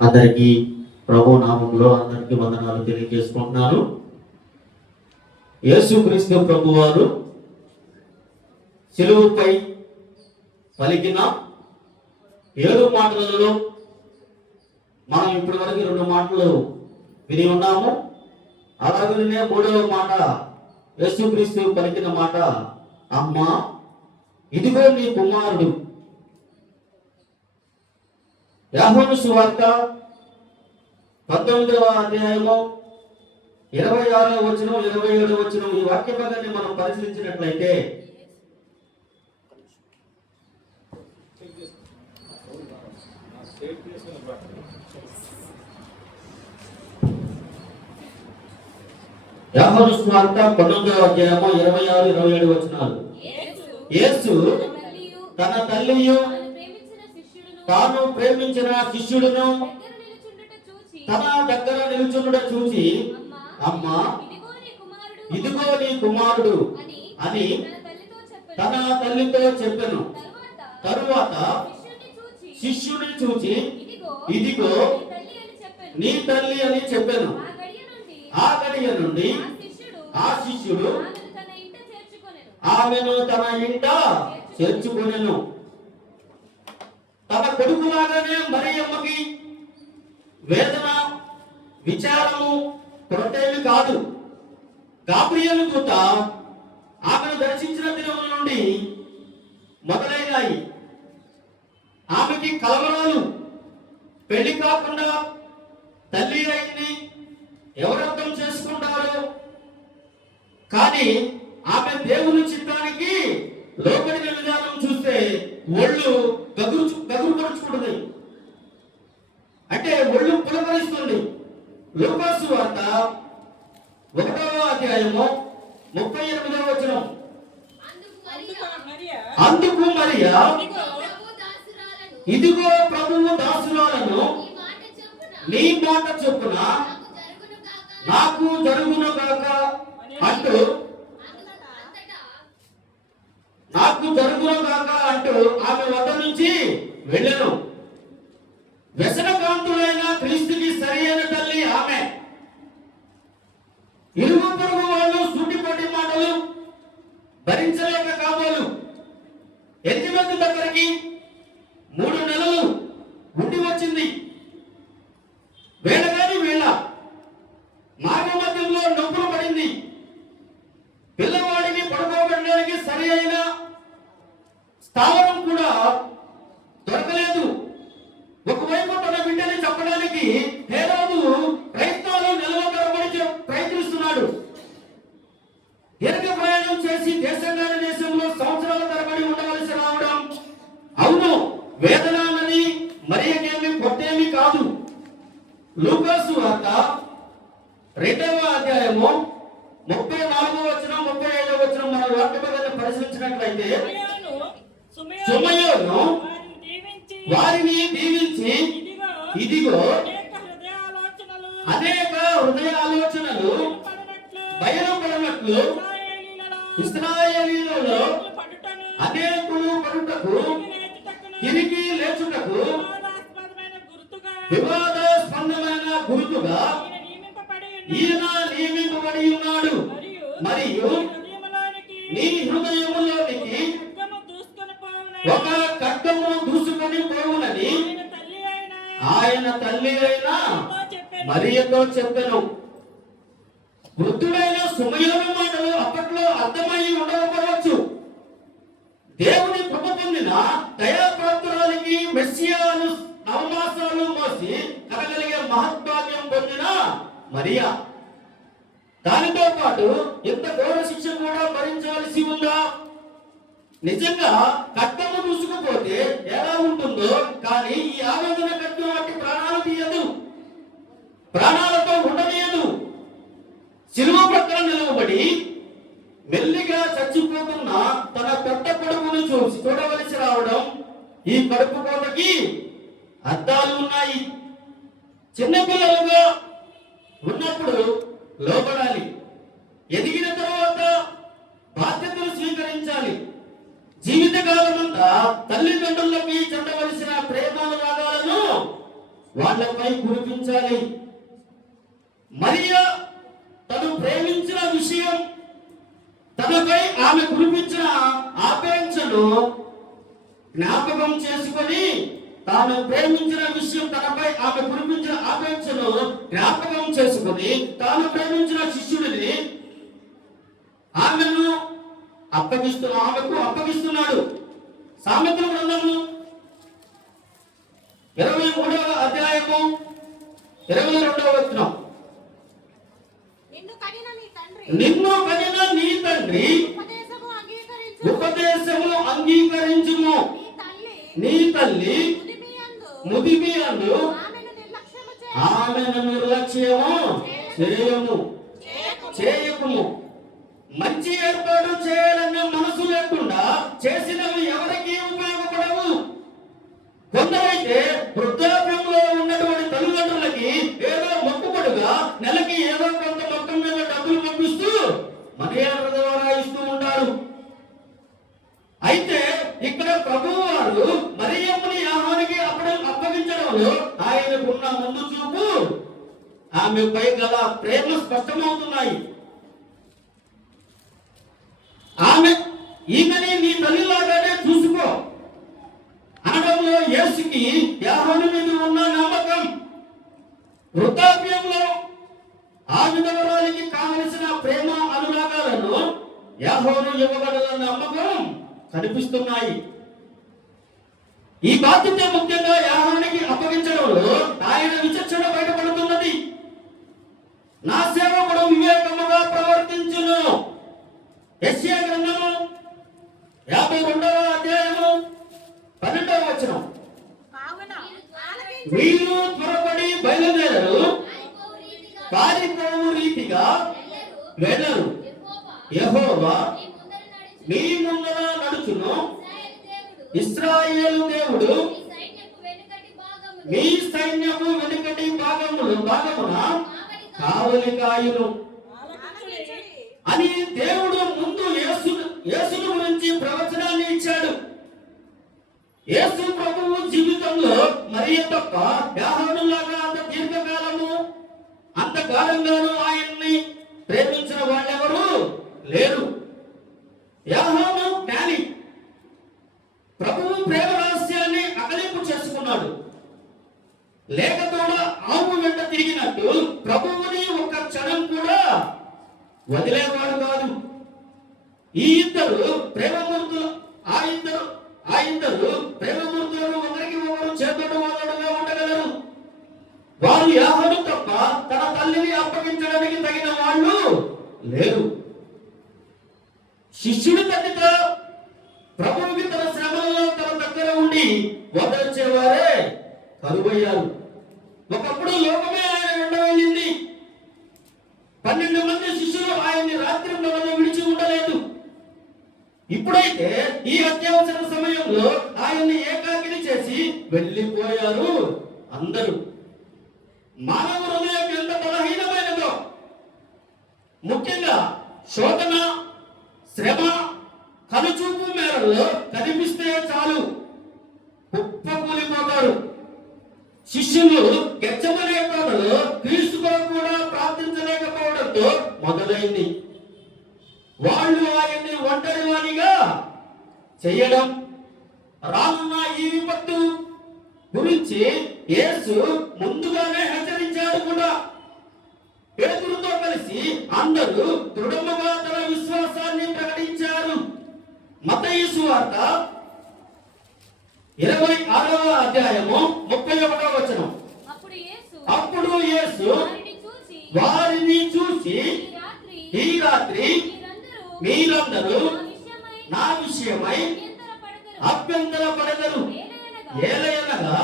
అందరికీ ప్రభు నామంలో అందరికీ వందనాలు తెలియజేసుకుంటున్నాను. యేసుక్రీస్తు ప్రభు వారు శిలువపై పలికిన 7 మాటలలో మనం ఇప్పటి వరకు 2 మాటలు విని ఉన్నాము. అలాగనే 3వ మాట యేసుక్రీస్తు పలికిన మాట, అమ్మా ఇదిగో నీ కుమారుడు. యోహాను సువార్త 19వ అధ్యాయము 26వ వచనం 27వ వచనం ఈ వాక్య భాగాన్ని మనం పరిశీలించినట్లయితే, యోహాను సువార్త 19వ అధ్యాయము 26 27 వచనాలు. యేసు తన తల్లియు తాను ప్రేమించిన శిష్యుడును తన దగ్గర నిలుచుండుట చూచి, అమ్మా ఇదిగో నీ కుమారుడు అని తన తల్లితో చెప్పెను. తరువాత శిష్యుని చూచి, ఇదిగో నీ తల్లి అని చెప్పెను. ఆ గడియ నుండి ఆ శిష్యుడు ఆమెను తన ఇంట చేర్చుకొనెను. తన కొడుకులాగానే మరియమ్మకి వేదన, విచారము కొరతేమి కాదు. గాబ్రియేలు దూత ఆమెను దర్శించిన దినముల నుండి మొదలైనాయి. ఆమెకి కలవరాలు. పెళ్లి కాకుండా తల్లి అయింది, ఎవరు అర్థం చేసుకుంటారు? కానీ ఆమె దేవుని చిత్తానికి లోబడిన విధానం చూస్తే ఒళ్ళు గగురుపరుచుకుంటుంది, అంటే ఒళ్ళు పులకరిస్తుంది. లూకాసు వార్త 1వ అధ్యాయము 38వ వచనం, అందుకు మరియా ఇదిగో ప్రభువు దాసురాలను నీ మాట చొప్పున నాకు జరుగును గాక అంటూ ఆమె వద్ద నుంచి వెళ్ళను. వ్యసనకాంతులైన క్రీస్తుకి సరైన తల్లి ఆమె. ఇరుగు పొరుగు వాళ్ళు సూటిపట్టి మాటలు భరించలేక కాబోలు ఎలిజబెత్ దగ్గరికి 3 నెలలు ఉండి వచ్చింది. వేళగాని వేళ మార్గ మధ్యంలో నొప్పులు పడింది. పిల్లవాడిని పడుకోబెట్టడానికి సరి అయిన స్థావరం కూడా దొరకలేదు. ఒకవైపు తన బిడ్డని చెప్పడానికి హేరోదు ప్రయత్నాలు నిలవబడి ప్రయత్నిస్తున్నాడు. దీర్ఘ ప్రయాణం చేసి దేశంగాని దేశంలో సంవత్సరాల తరబడి ఉండవలసి రావడం, అవును వేదన అన్నది మరియకేమి కొత్తేమి కాదు. లూకాసు వార్త 2వ అధ్యాయము 34వ వచనం 35వ వచనం మన వాక్య భాగాన్ని పరిశీలించినట్లయితే, సుమయోను వారిని దీవించి, ఇదిగో అనేక హృదయ ఆలోచనలు బయలుపడినట్లు ఇశ్రాయేలీయులలో అనేకులు పడుటకు తిరిగి లేచుటకు వివాదాస్పదమైన గుర్తుగా ఈయన నియమింపబడి ఉన్నాడు. మరియు నీ హృదయములోనికి ఒక ఖడ్గము దూసుకొని పోవునని ఆయన తల్లి అయిన మరియతో చెప్పెను. వృద్ధుడైన సుమయోను మాటలు అప్పట్లో అర్థమై ఉండకపోవచ్చు. దేవుని కృప పొందిన దయాప్రాప్తురాలికి మెస్సియాను 9 మాసాలు మోసి కనగలిగే మహద్భాగ్యం పొందిన మరియా. దానితో పాటు ఇంత ఘోర శిక్ష కూడా భరించాల్సి ఉందా? నిజంగా ఖడ్గము దూసుకుపోతే ఎలా ఉంటుందో, కానీ ఈ ఆవేదన ఖడ్గం వాటి ప్రాణాలు తీయదు, ప్రాణాలతో ఉండనీయదు. శిలువ ప్రక్కన నిలవబడి మెల్లిగా చచ్చిపోతున్న తన పెద్ద కొడుకును చూడవలసి రావడం, ఈ కడుపు కోతకి అర్థాలు ఉన్నాయి. చిన్నపిల్లలుగా ఉన్నప్పుడు లోబడాలి, ఎదిగిన తర్వాత బాధ్యతలు స్వీకరించాలి. జీవితకాలమంతా తల్లిదండ్రులకి చెందవలసిన ప్రేమానురాగాలను వాళ్ళపై కురిపించాలి. మరియా తను ప్రేమించిన విషయం, తనపై ఆమె కురిపించిన ఆపేక్షను జ్ఞాపకం చేసుకొని, తాను ప్రేమించిన విషయం, తనపై ఆమె కురిపించిన ఆపేక్షను జ్ఞాపకం చేసుకొని, తాను ప్రేమించిన శిష్యుడిని ఆమెకు అప్పగిస్తున్నాడు. సామెతల గ్రంథము 23వ అధ్యాయము 22వ వచనం. నిన్ను కనిన నీ తండ్రి ఉపదేశము అంగీకరించుము. నీ తల్లి ముదిమి అందు ఆమెను నిర్లక్ష్యము చేయకుము. మంచి ఏర్పాటు చేయాలన్న మనసు లేకుండా చేసినవి ఎవరికి ఉపయోగపడవు. కొందరైతే వృద్ధాప్యంలో ఉన్నటువంటి తల్లిదండ్రులకి ఏదో మొక్కుబడుగా నెలకి ఏదో కొంత మొత్తం మీద డబ్బులు పంపిస్తూ మర్యాద ద్వారా ఇస్తూ ఉంటారు. అయితే ఇక్కడ ప్రభువు వారు మరియమ్మని యాహానికి అప్పగించడంలో ఆయనకున్న ముందు చూపు, ఆమెపై గల ప్రేమ స్పష్టమవుతున్నాయి. ఈమెని నీ తల్లిలాగానే చూసుకో అనడంలో యేసుకి యాహాను మీద ఉన్న నమ్మకం, వృద్ధాప్యంలో ఆ విధవరాలికి కావలసిన ప్రేమ అనురాగాలను యాహాను ఇవ్వగల నమ్మకం కనిపిస్తున్నాయి. ఈ బాధ్యత ముఖ్యంగా యాహానికి అప్పగించడంలో ఆయన విచక్షణ బయటపడుతున్నది. నా సేవకుడు వివేకముగా ప్రవర్తించును. యెషయా గ్రంథము 52వ అధ్యాయము 12వ వచనం. వీరు త్వరపడి బయలుదేరరు, పారిపోవు రీతిగా వెళ్ళరు. యెహోవా మీ ముందర నడుచును. ఇశ్రాయేలు దేవుడు మీ సైన్యము వెనుకటి భాగమున కావలి కాయును అని దేవుడు ముందు యేసును గురించి ప్రవచనాన్ని ఇచ్చాడు. యేసు ప్రభువు జీవితంలో మరియ తప్ప యాహానులాగా అంత దీర్ఘకాలము అంతకాలంగానూ ఆయన్ని ప్రేమించిన వాళ్ళెవరు లేరు. యాహాను జ్ఞాని, ప్రభువు ప్రేమ రహస్యాన్ని అకలింపు చేసుకున్నాడు. లేకతోడ ఆవు వెంట తిరిగినట్టు ప్రభువుని ఒక్క క్షణం కూడా వదిలేవాడు కాదు. ఈ ఇద్దరు ప్రేమమూర్తులు ఒకరికి ఒకరు చేతుడు వాదుడుగా ఉండగలరు. వారు యాహాను తప్ప తన తల్లిని అప్పగించడానికి తగిన వాళ్ళు లేరు. శిష్యుడి తండ్రితో ప్రభువుకి తన శ్రమలలో తన దగ్గర ఉండి ఓదార్చేవారే కరువయ్యారు. ఒకప్పుడు లోకమే ఆయన వెంట వెళ్ళింది. 12 మంది శిష్యులు ఆయన్ని రాత్రి విడిచి ఉండలేదు. ఇప్పుడైతే ఈ అత్యవసర సమయంలో ఆయన్ని ఏకాకిని చేసి వెళ్ళిపోయారు అందరూ. మానవ హృదయం ఎంత బలహీనమైనదో, ముఖ్యంగా శోధన, శ్రమ కనుచూపు మేరలో కనిపిస్తే చాలు కుప్పకూలిపోతారు. శిష్యులు గెత్సేమనే తోటలో క్రీస్తుతో కూడా ప్రార్థించలేకపోవడంతో మొదలైంది. వాళ్ళు ఆయన్ని ఒంటరివానిగా చేయడం. రానున్న ఈ విపత్తు గురించి యేసు ముందుగానే హెచ్చరించాడు కూడా. పేతురుతో కలిసి అందరూ దృఢముగా తన విశ్వాసాన్ని ప్రకటించారు. మత్తయి సువార్త 26వ అధ్యాయము 31వ వచనం. అప్పుడు యేసు వారిని చూసి, ఈ రాత్రి మీరందరూ నా విషయమై అభ్యంతర పడెదరు. ఏలయనగా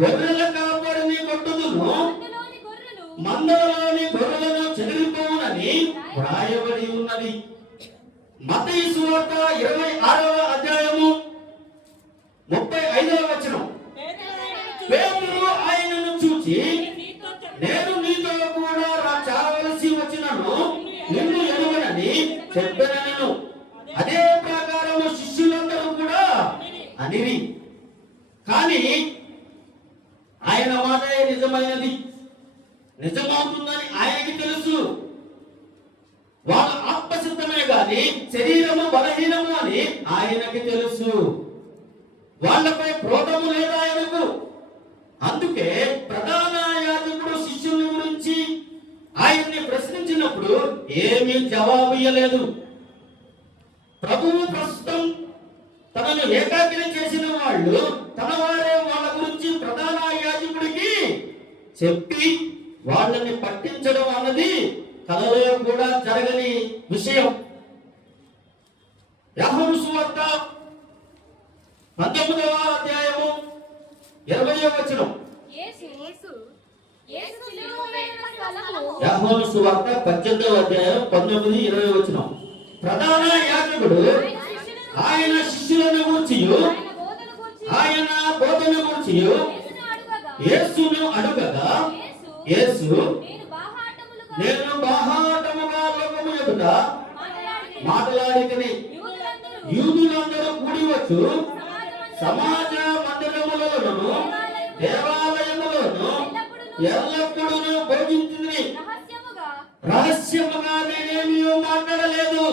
గొర్రెల కాపరిని కొట్టుదును, మందలోని గొర్రెలను చెదిరిపోవునని వ్రాయబడి ఉన్నది. మత్తయి సువార్త 26వ అధ్యాయము 35వ వచనం. పేతురు ఆయనను చూచి, నేను నీతో కూడా చావలసి వచ్చినను నిన్ను ఎరుగనని చెప్పెనను. అదే ప్రకారము శిష్యులందరూ కూడా అనిరి. కానీ ఆయన మాటే నిజమైనది, నిజమవుతుందని ఆయనకి తెలుసు. వాళ్ళ ఆత్మసిద్ధమే గాని శరీరము బలహీనము అని ఆయనకి తెలుసు. వాళ్ళపై క్రోధము లేదా ఆయనకు. అందుకే ప్రధాన యాజకుడు శిష్యుల గురించి ఆయన్ని ప్రశ్నించినప్పుడు ఏమీ జవాబు ఇయ్యలేదు. ప్రభువు ప్రస్తుతం తనను ఏకాకిని చేసిన వాళ్ళు తన వారే వాళ్ళ గురించి ప్రధాన యాజకుడికి చెప్పి వాళ్ళని పట్టించడం అన్నది కథలో కూడా జరగని విషయం. యోహాను సువార్త 19వ అధ్యాయము 20వ వచనం. యోహాను సువార్త 18వ అధ్యాయం 19, 20 వచనం. ప్రధాన యాజకుడు ఆయన శిష్యులను గూర్చి ఆయన బోధన గూర్చి యేసును అడుగగా, యేసు నేను బాహాటముగా లోకము ఎదుట మాట్లాడితిని. యూదులందరూ కూడి వచ్చు సమాజ మందిరములలోను దేవాలయములను ఎల్లప్పుడూ బోధించింది. రహస్యముగా నేనేమీ మాట్లాడలేదు.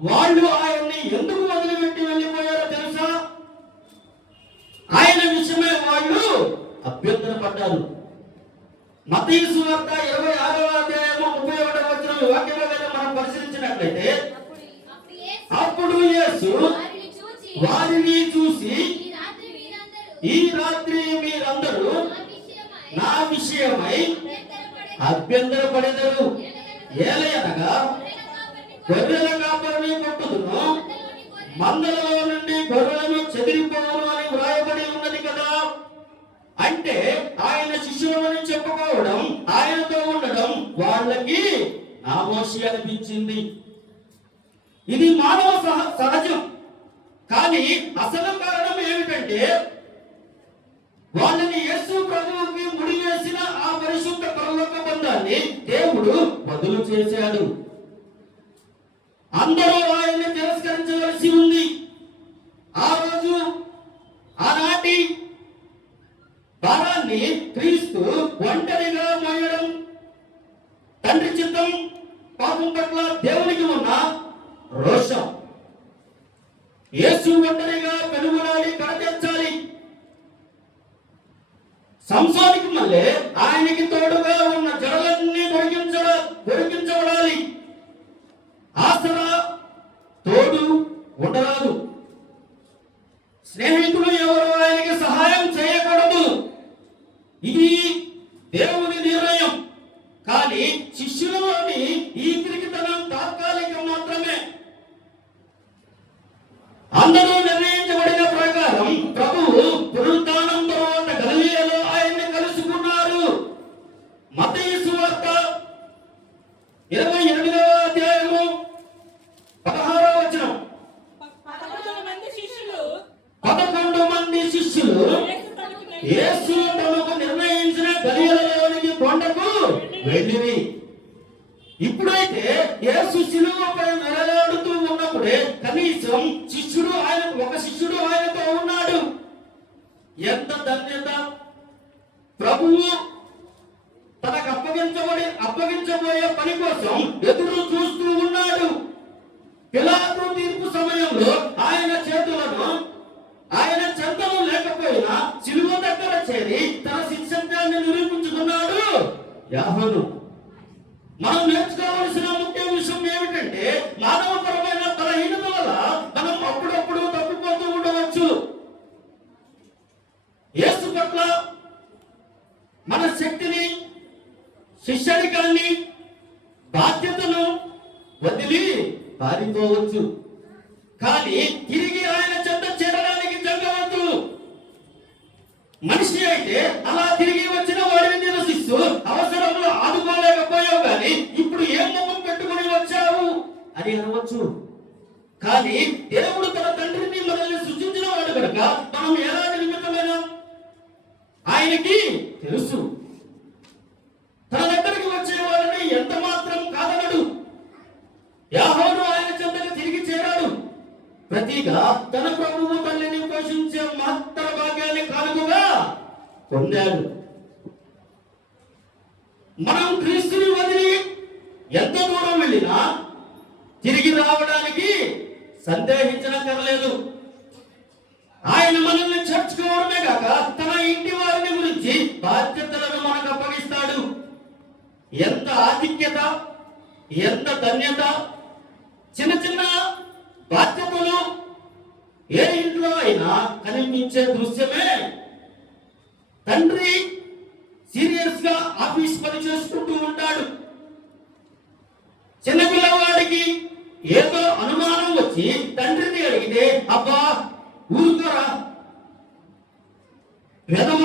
వాళ్ళు ఆయన్ని ఎందుకు వదిలిపెట్టి వెళ్ళిపోయారో తెలుసా? ఆయన విషయమే వాళ్ళు అభ్యంతరపడ్డారు. మత్తయి సువార్త 26వ అధ్యాయము 31వ వచనం వాక్యాలను మనం పరిశీలించినట్లయితే, అప్పుడు యేసు వారిని చూసి, ఈ రాత్రి మీరందరూ నా విషయమై అభ్యంతరపడెదరు. ఏలయనగా గొర్రెల కాపరిని కొట్టుదును, మందలలో నుండి గొర్రెలను చెదిరిపోవును అని వ్రాయబడి ఉన్నది కదా. అంటే ఆయన శిష్యులని చెప్పుకోవడం, ఆయనతో ఉండడం వాళ్ళకి నామోషి అనిపించింది. ఇది మానవ సహజం. కానీ అసలు కారణం ఏమిటంటే, వాళ్ళని యేసు ప్రభువుకి ముడివేసిన ఆ పరిశుద్ధ పరలోక బంధాన్ని దేవుడు బదులు చేశాడు. అందరూ ఆయన్ని తిరస్కరించవలసి ఉంది. ఆ రోజు ఆనాటి భారాన్ని క్రీస్తు ఒంటరిగా మోయడం తండ్రి చిత్తం. పాపం పట్ల దేవునికి ఉన్న రోషం. యేసు ఒంటరిగా పెనుగులాడి కడతెచ్చాలి. సంసారికి మళ్ళీ ఆయనకి తోడుగా ఉన్న జడలన్నీ దొరికించబడాలి. ఆసరా తోడు ఉండరాదు. స్నేహితులు ఎవరు ఆయనకి సహాయం చేయకూడదు. ఇది దేవుని నిర్ణయం. కానీ శిష్యులలోని ఈ పిరికితనం తాత్కాలికం మాత్రమే. అందరూ నిర్ణయించబడిన ప్రకారం ప్రభువు పునరుత్థానం తర్వాత గలిలయలో ఆయన్ని కలుసుకున్నారు. మత్తయి సువార్త 28వ అధ్యాయము 16వ వచనం. 11 మంది శిష్యులు యేసు తమకు నిర్ణయించిన గలిలయలోనికి కొండకు వెళ్ళిరి. ఇప్పుడైతే యేసు శిలువపై వేలాడుతూ ఉన్నప్పుడే కనీసం ఒక శిష్యుడు ఆయనతో ఉన్నాడు. ఎంత ధన్యత! ప్రభువు తనకు అప్పగించబోయే పని కోసం ఎదురు చూస్తూ ఉన్నాడు. పిలాతు తీర్పు సమయంలో ఆయన చేతులను ఆయన చెంతలు లేకపోయినా శిలువ దగ్గర చేరి తన శిష్యత్వాన్ని నిరూపించుకున్నాడు యోహాను. మనం నేర్చుకోవాల్సిన ముఖ్య విషయం ఏమిటంటే, మానవపరమైన బలహీనత వల్ల మనం అప్పుడప్పుడు తప్పిపోతూ ఉండవచ్చు. యేసు పట్ల మన శక్తిని, శిష్యరికాన్ని, బాధ్యతను వదిలి పారిపోవచ్చు. కానీ తిరిగి ఆయన చెంత చేరడానికి జరగవద్దు. మనిషి అయితే అలా తిరిగి వచ్చిన వాడిని నిరసిస్తూ అవసరంలో ఆదుకోలేకపోయావు, కానీ ఇప్పుడు ఏం మొహం పెట్టుకుని వచ్చావు అని అనవచ్చు. కానీ దేవుడు తన తండ్రిని మనల్ని సృష్టించిన వాడు కనుక మనం ఎలా నిమిత్తమైనా ఆయనకి తెలుసు. తన దగ్గరికి వచ్చే వాళ్ళని ఎంత మాత్రం కాదనడు. యోహాను ఆయన చెంతకు తిరిగి చేరాడు. ప్రతిగా తన ప్రభువు తల్లిని పోషించే మహత్తర భాగ్యాన్ని కానుకగా పొందాడు. మనం క్రీస్తుని వదిలి ఎంత దూరం వెళ్ళినా తిరిగి రావడానికి సందేహించనక్కర్లేదు. ఆయన మనల్ని చేర్చుకోవడమే కాక తన ఇంటి వారిని గురించి బాధ్యతలను మనకు అప్పగిస్తాడు. ఎంత ఆధిక్యత, ఎంత ధన్యత! చిన్న చిన్న బాధ్యతలు ఏ ఇంట్లో అయినా కనిపించే దృశ్యమే. తండ్రి సీరియస్ గా ఆఫీస్ పని చేసుకుంటూ ఉంటాడు. చిన్నపిల్లవాడికి ఏదో అనుమానం వచ్చి తండ్రిని అడిగితే, అబ్బా ఊరుకోరా, వెధవ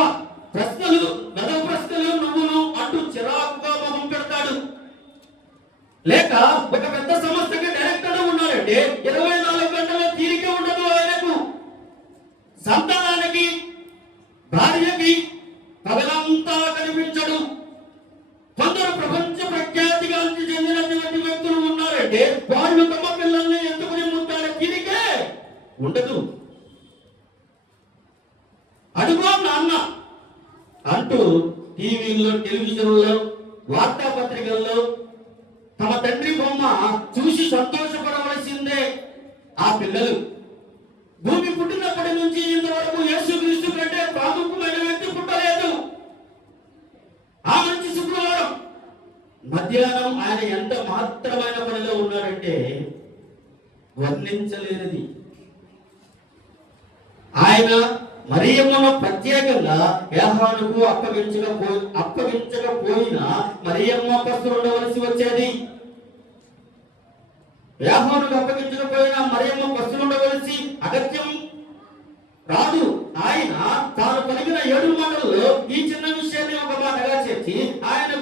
ప్రశ్నలు నువ్వును అంటూ చిరాకుగా మొహం పెడతాడు. లేక ఒక పెద్ద సంస్థకి డైరెక్టర్ ఉన్నాడంటే 24 గంటల తీరిక ఉండదు ఆయనకు. సంతానానికి, భార్యకి పగలంతా కనిపించడు. కొందరు ప్రపంచ ప్రఖ్యాతిగాంచి చెందినటువంటి వ్యక్తులు ఉన్నారంటే వాళ్ళు తమ పిల్లల్ని ఎత్తుకుని ముట్టాల తీరికే ఉండదు. అడుగో నాన్న అంటూ టీవీల్లో, టెలివిజన్లో, వార్తాపత్రికల్లో తమ తండ్రి బొమ్మ చూసి సంతోషపడవలసిందే ఆ పిల్లలు. భూమి పుట్టినప్పటి నుంచి ఇంతవరకు యేసుక్రీస్తు కంటే ప్రాముఖ్యమైన వ్యక్తి పుట్టలేదు. ఆ మంచి శుక్రవారం మధ్యాహ్నం ఆయన ఎంత మాత్రమైన పనిలో ఉన్నారంటే వర్ణించలేనిది. ఆయన మరియమ్మను ప్రత్యేకంగా యోహానుకు అప్పగించకపోయినా మరియమ్మ పస్తులు ఉండవలసి వచ్చేది. యోహానుకు అప్పగించకపోయినా మరియమ్మ పస్తులు ఉండవలసి అగత్యం రాదు. ఆయన తాను పలికిన 7 మాటల్లో ఈ చిన్న విషయాన్ని ఒక మాటగా చేర్చి ఆయనను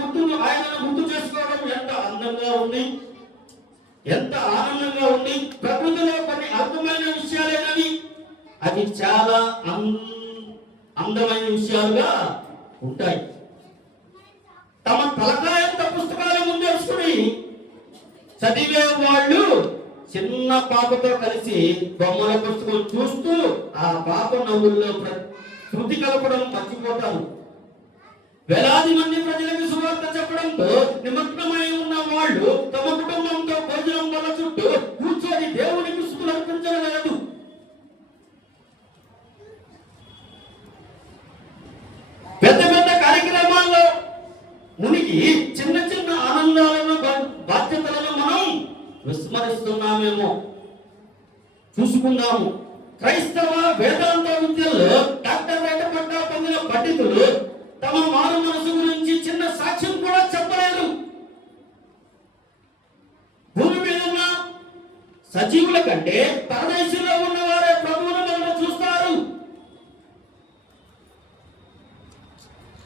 గుర్తు చేసుకోవడం ఎంత అందంగా ఉంది, ఎంత ఆనందంగా ఉంది. ప్రకృతిలో కొన్ని అద్భుతమైన విషయాలేనవి అవి చాలా అందమైన విషయాలుగా ఉంటాయి. తమ తలకాయంత పుస్తకాలు ముందేసుకుని చదివే వాళ్ళు చిన్న పాపతో కలిసి బొమ్మల పుస్తకం చూస్తూ ఆ పాప నవ్వుల్లో శృతి కలపడం మర్చిపోతారు. వేలాది మంది ప్రజలకు సువార్త చెప్పడంతో నిమగ్నమై ఉన్న వాళ్ళు తమ కుటుంబంతో భోజనం వల్ల చుట్టూ కూర్చొని దేవునికి స్తుతులు అర్పించలేదు. పెద్ద పెద్ద కార్యక్రమాల్లో మునిగి చిన్న చిన్న ఆనందాలను, బాధ్యతలను మనం విస్మరిస్తున్నామేమో. చూసుకుందాము. క్రైస్తవ వేదాంత విద్యల్లో డాక్టరేట్ పట్టా పొందిన పండితులు తమ మారు మనసు గురించి చిన్న సాక్ష్యం కూడా చెప్పలేరు. భూమి మీద ఉన్న సజీవుల కంటే పరదేశంలో ఉన్నవారే ప్రభువును మనం చూస్తారు.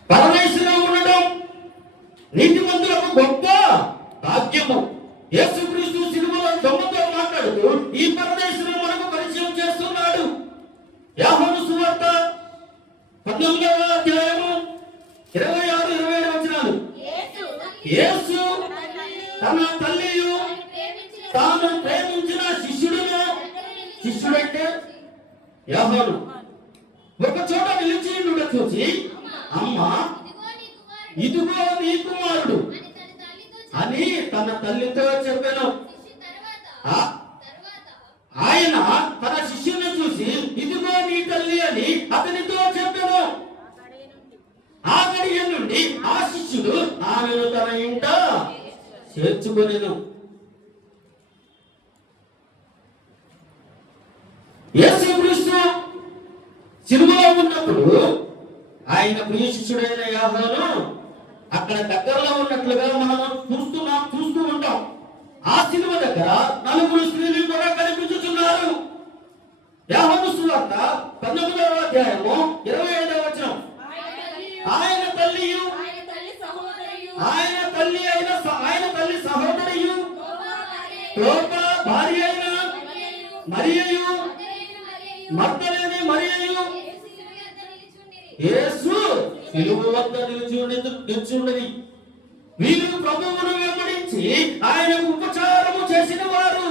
పరదేశంలో ఉండడం నీతిమంతులకు గొప్ప భాగ్యము. యేసుక్రీస్తు సిలువలో దొంగతో మాట్లాడుతూ ఈ పరదేశంలో మనకు పరిచయం చేస్తున్నాడు. యోహాను సువార్త 19వ అధ్యాయము 26-27 వచనాలు. యేసు తన తల్లియు తాను ప్రేమించిన శిష్యుడంటే యోహాను ఒక చోట నిలిచి చూసి, అమ్మా ఇదిగో నీ కుమారుడు అని తన తల్లితో చెప్పాను. ఆయన తన శిష్యుని చూసి ఇదిగో నీ తల్లి అని అతనితో చెప్పాను. ఆ గడియ నుండి ఆ శిష్యుడు ఆమెను తన ఇంట చేర్చుకొనెను. యేసుక్రీస్తు సిలువలో ఉన్నప్పుడు ఆయన ప్రియ శిష్యుడైన యోహాను అక్కడ దగ్గరలో ఉన్నట్లుగా మనం చూస్తూ ఉంటాం. ఆ సిలువ దగ్గర 4 స్త్రీలు కూడా కనిపించుతున్నారు. యోహాను సువార్త 19వ అధ్యాయము 25వ వచనం. ఆయన తల్లి సహోదరియు క్లోపా భార్య అయిన మరియయు మగ్దలేని మరియయు యేసు సిలువ వద్ద నిలిచుండని వీరు ప్రభువును వెంబడించి ఆయనకు ఉపచారము చేసిన వారు.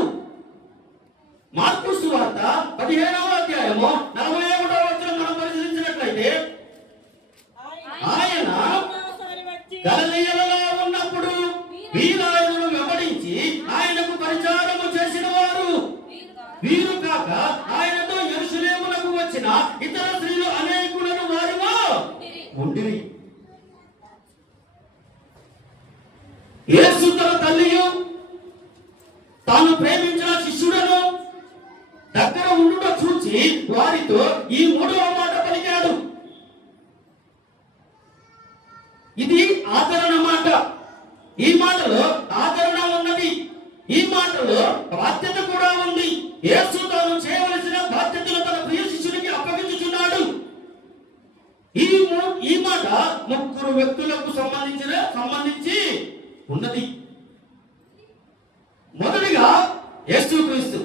మార్కు సువార్త 15వ అధ్యాయము 41వ వచనం మనం పరిశీలించినట్లయితే ఆయన గలిలయలో ఉండిరి. యేసు తన తల్లియు తాను ప్రేమించిన శిష్యుడను దగ్గర ఉండుట చూచి వారితో ఈ మూడవ మాట పలికాడు. ఇది ఆదరణ మాట. ఈ మాటలో ఆదరణ ఉన్నది. ఈ మాటలో బాధ్యత కూడా ఉంది. యేసు తాను చేయవలసిన బాధ్యతలు తన ప్రియ శిష్యునికి అప్పగించుచున్నాడు. ఈ మాట ముగ్గురు వ్యక్తులకు సంబంధించి ఉన్నది. మొదటిగా యేసుక్రీస్తు,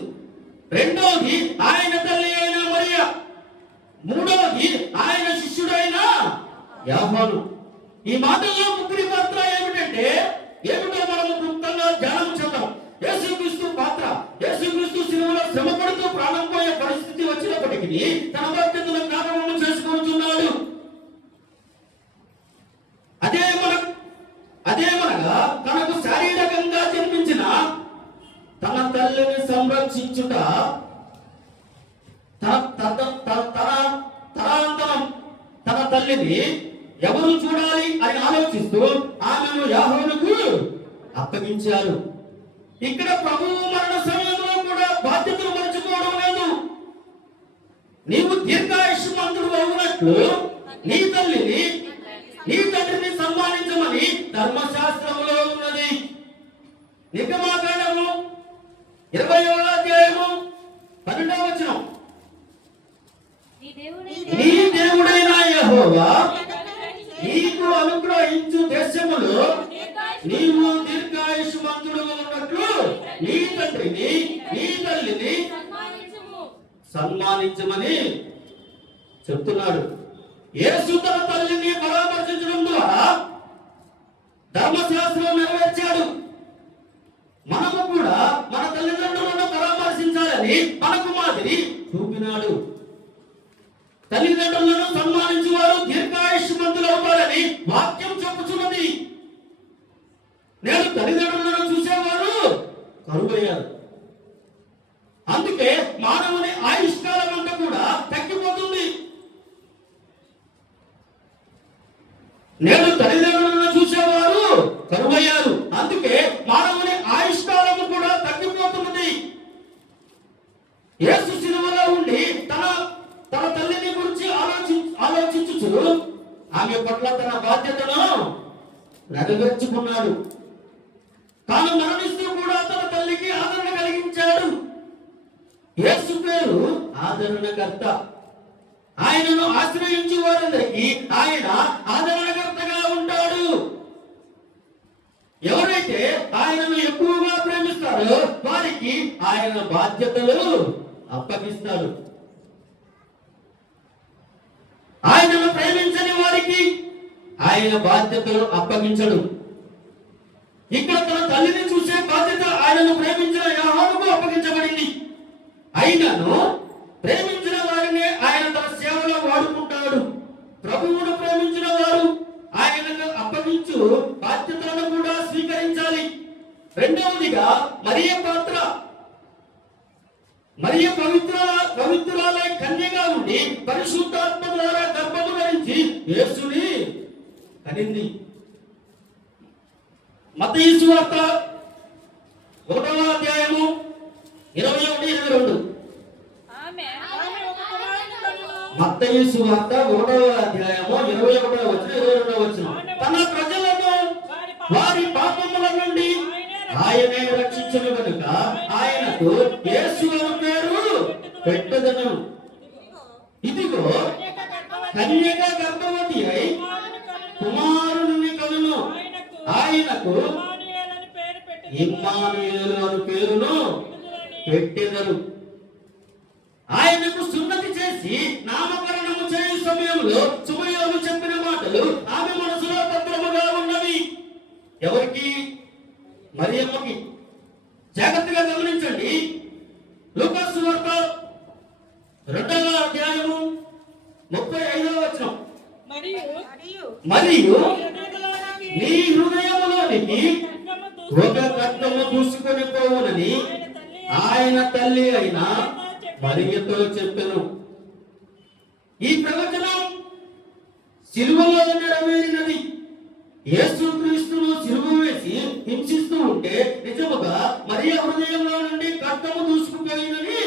రెండవది ఆయన తల్లి అయిన మరియ, మూడవది ఆయన శిష్యుడైన యోహాను. ఈ మాటల్లో ముగ్గురి పాత్ర ఏమిటో మనము క్లుప్తంగా ధ్యానం చేద్దాం. యేసుక్రీస్తు పాత్ర, యేసుక్రీస్తు సిలువలో శ్రమ పడుతూ ప్రాణం పోయే పరిస్థితి వచ్చినప్పటికీ తన బాధ్యతను జ్ఞాపకం చేసుకుంటున్నాడు. అదేమనగా తనకు శారీరకంగా జన్మించిన తన తల్లిని సంరక్షించుట, తన తల్లిని ఎవరు చూడాలి అని ఆలోచిస్తూ ఆమెను యోహానుకు అప్పగించారు. ఇక్కడ ప్రభువు మరణ సమయంలో కూడా బాధ్యతలు మర్చిపోవడం లేదు. నీవు దీర్ఘాయుష్మంతుడు అవునట్లు నీ తల్లిని నీ తండ్రిని సన్మానించమని ధర్మశాస్త్రంలో ఉన్నది. నిర్గమాకాండము 20వ అధ్యాయము 12వ వచనం, నీ దేవుడైన యెహోవా నీకు అనుగ్రహించు దేశములో నీవు దీర్ఘాయుష్మంతుడు ఉన్నట్లు నీ తండ్రిని నీ తల్లిని సన్మానించమని చెప్తున్నాడు. యేసు తన తల్లిని పరామర్శించడం ద్వారా ధర్మశాస్త్రం నెరవేర్చాడు. మనము కూడా మన తల్లిదండ్రులను పరామర్శించాలని మనకు మాదిరి చూపినాడు. తల్లిదండ్రులను సన్మానించేవారు దీర్ఘాయుష్మంతులు అవుతారని వాక్యం చెప్పుచున్నది. నేడు తల్లిదండ్రులను చూసేవారు కరువయ్యారు. అందుకే మానవుని ఆయుష్కాలం అంతా కూడా తగ్గిపోతుంది. నేడు తల్లిదండ్రులను చూసేవారు కరువయ్యారు. అందుకే మానవుని ఆయుష్కాలము కూడా తగ్గిపోతున్నది. యేసు సిలువలో ఉండి తన తల్లిని గురించి ఆలోచించుచు ఆమె పట్ల తన బాధ్యతను నెరవేర్చుకున్నాడు. తాను మరణిస్తూ కూడా తన తల్లికి ఆదరణ కలిగించాడు. యేసు పేరు ఆదరణకర్త. ఆయనను ఆశ్రయించే వారందరికీ ఆయన ఆదరణకర్తగా ఉంటాడు. ఎవరైతే ఆయనను ఎక్కువగా ప్రేమిస్తారో వారికి ఆయన బాధ్యతలు అప్పగిస్తాడు. ఆయనను ప్రేమించని వారికి ఆయన బాధ్యతలు అప్పగించడు. ఇక్కడ తన తల్లిని చూసే బాధ్యత ఆయనను ప్రేమించిన యోహానుకు అప్పగించబడింది. అయినను ప్రేమించిన వారిని ఆయన తన సేవలో వాడుకుంటాడు. ప్రభువును ప్రేమించిన వారు ఆయనకు అప్పగించు బాధ్యతలను కూడా స్వీకరించాలి. రెండవదిగా మరియ పాత్ర. మరియ పవిత్రాలయ కన్యగా ఉండి పరిశుద్ధాత్మ ద్వారా గర్భము ధరించి యేసుని కనింది. మత్తయి సువార్త 1వ అధ్యాయము 21-22. మత్తయి సువార్త 1వ అధ్యాయము 21వ వచనం 22వ వచనం. తన ప్రజలను వారి పాపముల నుండి ఆయనే రక్షించును గనుక ఆయనకు యేసు అను పేరు పెట్టెదను. ఇదిగో కన్యక గర్భవతి అయి కుమారుని కనును, ఆయనకు ఇమ్మానుయేలు అను పేరును పెట్టెదరు. ఆయనకు సున్నతి చేసి నామకరణము చేయు సమయంలో సుమయోను చెప్పిన మాటలు ఆమె మనసులో భద్రముగా ఉన్నవి. ఎవరికి? మరియమ్మకి. జాగ్రత్తగా గమనించండి. లూకా సువార్త 2వ అధ్యాయము 35వ వచనం. మరియు నీ హృదయములోనికి ఒక ఖడ్గము దూసుకొని పోవునని ఆయన తల్లి అయిన మరియతో చెప్పెను. ఈ ప్రవచనం సిలువలో నెరవేరినది. యేసుక్రీస్తును సిలువ వేసి హింసిస్తూ ఉంటే నిజముగా మరియ హృదయంలో నుండి ఖడ్గము దూసుకుపోయినని,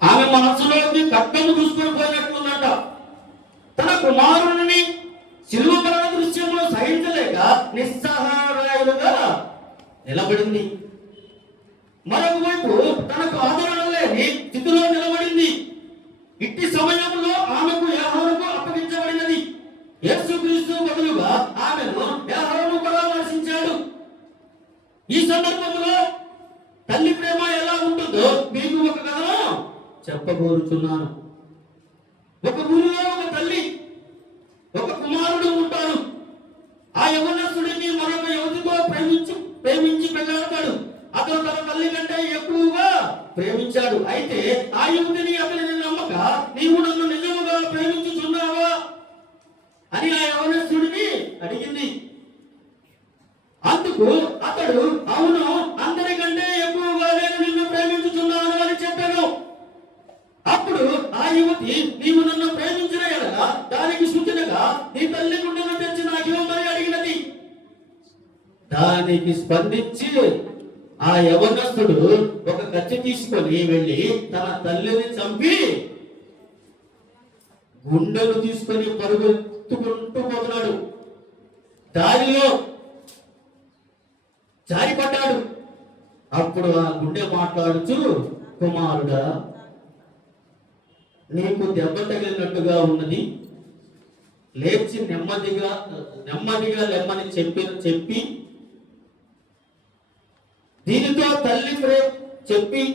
ఆమె మనసులోకి ఖడ్గము దూసుకొని పోయినట్లుందంట. తన కుమారుని సిలువ మరణ దృశ్యంలో సహించలేక నిస్సహాయులుగా నిలబడింది. మరొక వైపు తనకు ఆదరణ లేని స్థితిలో నిలబడింది. ఇట్టి సమయంలో ఆమెకు యోహానుకు అప్పగించబడినది. యేసుక్రీస్తు బదులుగా ఆమెను యోహాను పరామర్శించాడు. ఈ సందర్భంలో తల్లి ప్రేమ ఎలా ఉంటుందో మీకు ఒక కథను చెప్పబోతున్నాను. ఒక ఊరిలో ఒక తల్లి, ఒక కుమారుడు ఉంటాడు. ఆ యవనస్తుడిని మరొక యువతితో ప్రేమించి పెళ్ళాడతాడు. అతను తన తల్లి కంటే ఎక్కువగా ప్రేమించాడు. అయితే ఆ యువతిని అతనిని నమ్మక, నీవు నన్ను నిజముగా ప్రేమించుచున్నావా అని ఆ యవనస్తుడిని అడిగింది. అందుకు అతడు, అవును, అందరికంటే ఎక్కువగా నేను నిన్ను ప్రేమించుచున్నాను అని చెప్పాను. అప్పుడు ఆ యువతి, నీవు నన్ను ప్రేమించిన ఎడల దానికి సూచనగా నీ తల్లి గుండెను తెచ్చి నాకు ఇవ్వమని అడిగినది. దానికి స్పందించి ఆ యవనస్తుడు ఒక కత్తి తీసుకొని వెళ్ళి తన తల్లిని చంపి గుండెలు తీసుకొని పరుగుతుకుంటూ పోతున్నాడు. దారిలో జారిపడ్డాడు. అప్పుడు ఆ గుండె మాట్లాడుతూ, కుమారుడా, నీకు దెబ్బ తగిలినట్టుగా ఉన్నది, లేచి నెమ్మదిగా లెమ్మని చెప్పి దీనితో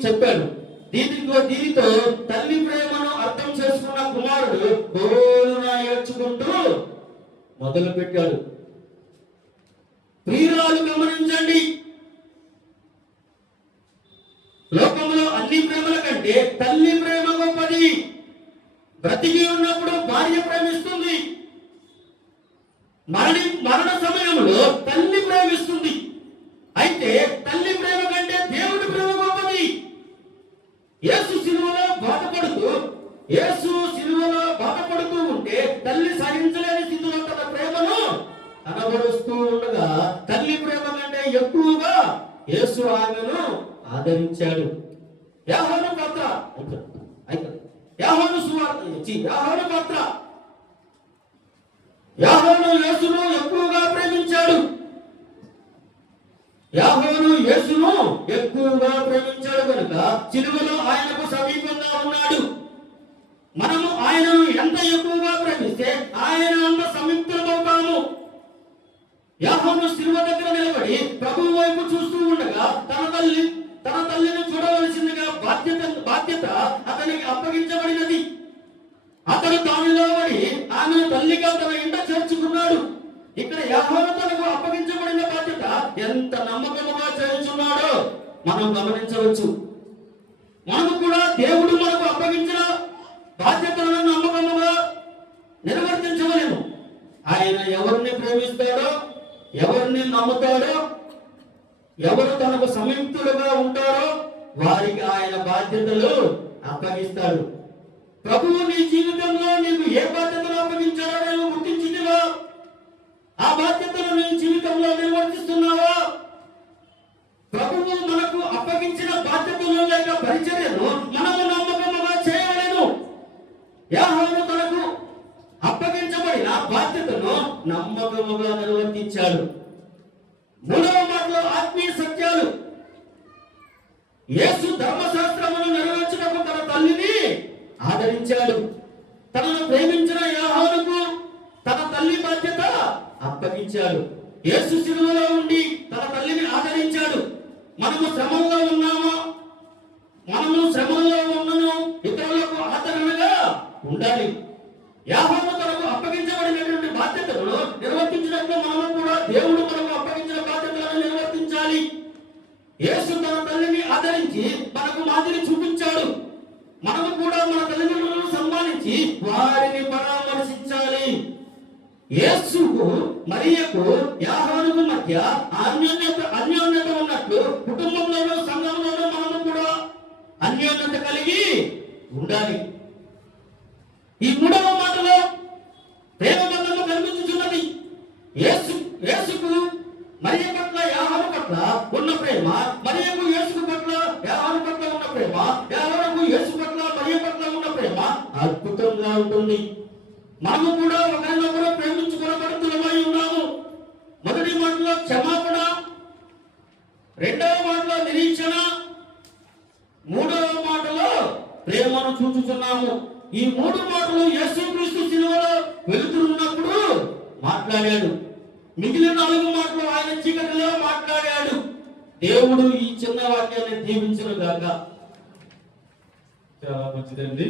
చెప్పాడు. దీనితో తల్లి ప్రేమను అర్థం చేసుకున్న కుమారుడు గోలున ఏడ్చుకుంటూ మొదలు పెట్టాడు. ప్రియురాలు గమనించండి, లోకంలో అన్ని ప్రేమల కంటే తల్లి ప్రేమ గొప్పది. బ్రతికి ఉన్నప్పుడు భార్య ప్రేమిస్తుంది, మరణ సమయంలో తల్లి ప్రేమిస్తుంది. అయితే తల్లి ప్రేమ కంటే దేవుడి ప్రేమ గొప్పది. యేసు సిలువలో బాధపడుతూ ఉంటే తల్లి సహించలేని స్థితిలో తన ప్రేమను కనబరుస్తూ ఉండగా తల్లి ప్రేమ కంటే ఎక్కువగా యేసు ఆమెను ఆదరించాడు. యోహాను పాత్ర యోహాను యేసును ఎక్కువగా ప్రేమించాడు. కనుక సిలువలో ఆయనకు సమీపంగా ఉన్నాడు. మనము ఆయనను ఎంత ఎక్కువగా ప్రేమిస్తే ఆయన అంత సమీపమవుతాము. యోహాను సిలువ దగ్గర నిలబడి ప్రభువు వైపు చూస్తూ ఉండగా తన తల్లిని చూడవలసిందిగా బాధ్యత అతనికి అప్పగించబడినది. అతను దానిలో పడి ఆమెను తల్లిగా తన ఇంట చేర్చుకున్నాడు. ఇక్కడ యోహాను తనకు అప్పగించబడిన బాధ్యత ఎంత నమ్మకముగా చేస్తున్నాడో మనం గమనించవచ్చు. మనము కూడా దేవుడు మనకు అప్పగించిన బాధ్యతలను నమ్మకముగా నిర్వర్తించవలేము. ఆయన ఎవరిని ప్రేమిస్తాడో, ఎవరిని నమ్ముతాడో, ఎవరు తనకు సమీపులుగా ఉంటారో వారికి ఆయన బాధ్యతలు అప్పగిస్తాడు. ప్రభువు నీ జీవితంలో నీకు ఏ బాధ్యతలు అప్పగించాడో నువ్వు గుర్తించినవా? ఆ బాధ్యతలు నీ జీవితంలో నిర్వర్తిస్తున్నావా? ప్రభువు మనకు అప్పగించిన బాధ్యతలు లేక పరిచర్యను మనము నమ్మకముగా చేయలేము. యోహాను తనకు అప్పగించబడిన బాధ్యతను నమ్మకముగా నిర్వర్తించాడు. మూడవ మాటలో ఆత్మీయ సత్యాలు. యేసు ధర్మశాస్త్రమును నెరవేర్చుటకు తన తల్లిని ఆదరించాడు. తనను ప్రేమించిన యోహానుకు తన తల్లి బాధ్యత అప్పగించాడు. యేసు సిలువలో ఉండి తన తల్లిని ఆదరించాడు. మనము శ్రమంలో ఉన్నాము, ఇతరులకు ఆదరణగా ఉండాలి. యోహాను తనకు అప్పగించబడినటువంటి బాధ్యతలను నిర్వర్తించినట్లు మనము కూడా దేవుడు మనకు అప్పగించిన బాధ్యతలను నిర్వర్తించాలి. యేసు తన తల్లిని ఆదరించి మనకు మాదిరి చూపించాడు. మనము కూడా మన తల్లిదండ్రులను సన్మానించి వారిని పరామర్శించాలి. యేసుకు మరియకు యోహానుకు మధ్య అన్యోన్యత ఉన్నట్లు కుటుంబంలోనూ సంఘంలోనూ మనము కూడా అన్యోన్యత కలిగి ఉండాలి. ఈ మూడవ మాటలో ప్రేమ బంధము కనిపించుచున్నది. యేసుకు మరియ పట్ల యాహాను పట్ల ఉన్న ప్రేమ, మరియకు యేసు పట్ల యాహాను పట్ల ఉన్న ప్రేమ, యాహానుకు యేసు పట్ల మరియ పట్ల ఉన్న ప్రేమ అద్భుతంగా ఉంటుంది. మనము కూడా ఒకరినొకరు ప్రేమించుకోబడుతున్నమై ఉన్నాము. మొదటి మాటలో క్షమాపణ, రెండవ మాటలో నిరీక్షణ, మూడవ మాటలో ప్రేమను చూచుచున్నాము. ఈ మూడు మాటలు యేసుక్రీస్తు శిలువలో వెలుతురున్నప్పుడు మాట్లాడాడు. మిగిలిన 4 మాటలు ఆయన చీకటిలో మాట్లాడాడు. దేవుడు ఈ చిన్న వాక్యాన్ని దీవించును గాక. చాలా మంచిదండి.